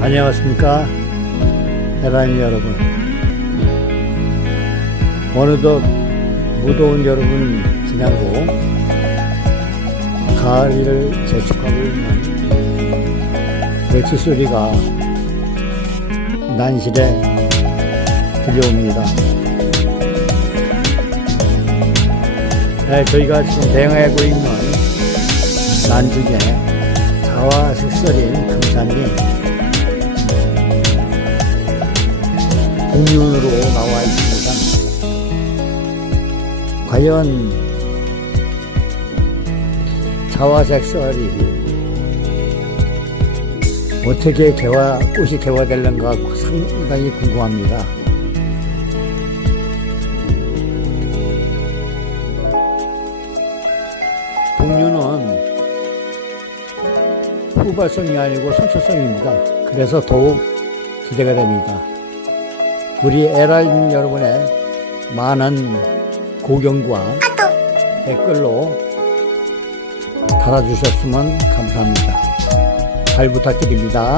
안녕하십니까? 해라인 여러분. 어느덧 무더운 여름은 지나고 가을을 재촉하고 있는 멸치 소리가 난실에 들려옵니다. 네, 저희가 지금 대응하고 있는 난중에 자와 색설인 금산이 공륜으로 나와 있습니다. 과연 자화색설이 어떻게 개화, 꽃이 개화될는가 상당히 궁금합니다. 공륜은 후발성이 아니고 선초성입니다. 그래서 더욱 기대가 됩니다. 우리 에라인 여러분의 많은 고경과 댓글로 달아주셨으면 감사합니다. 잘 부탁드립니다.